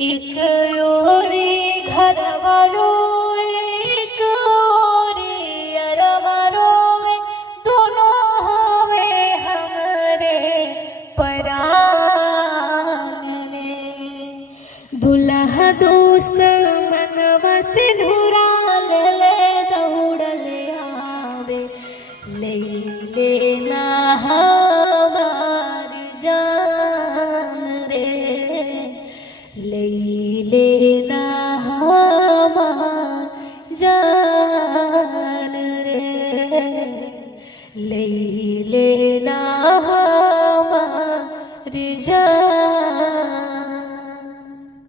एक ओरे घरवा रोवे, एक ओरे अरवा रोवे, दोनों हवे हमरे परान रे। दुल्हा दोस्त मनवा से ढुराल ले दौड़ल आवे, ले लेना हमारी जान रे, ले ले